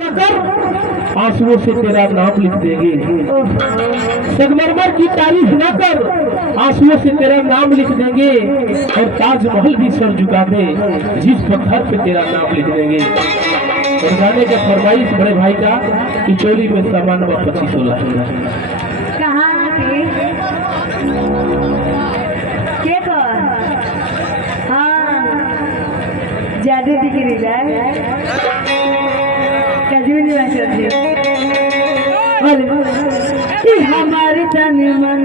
आंसुओं से तेरा नाम लिख देंगे। संगमरमर की तारीफ न कर, आंसुओं से तेरा नाम लिख देंगे। और ताजमहल भी सर झुका दे, जिस पत्थर पे तेरा नाम लिख देंगे। और गाने के फरमाइश बड़े भाई का कि चोली में सामान 25-16 ज्यादा बिक्री जाए हमारे तन मन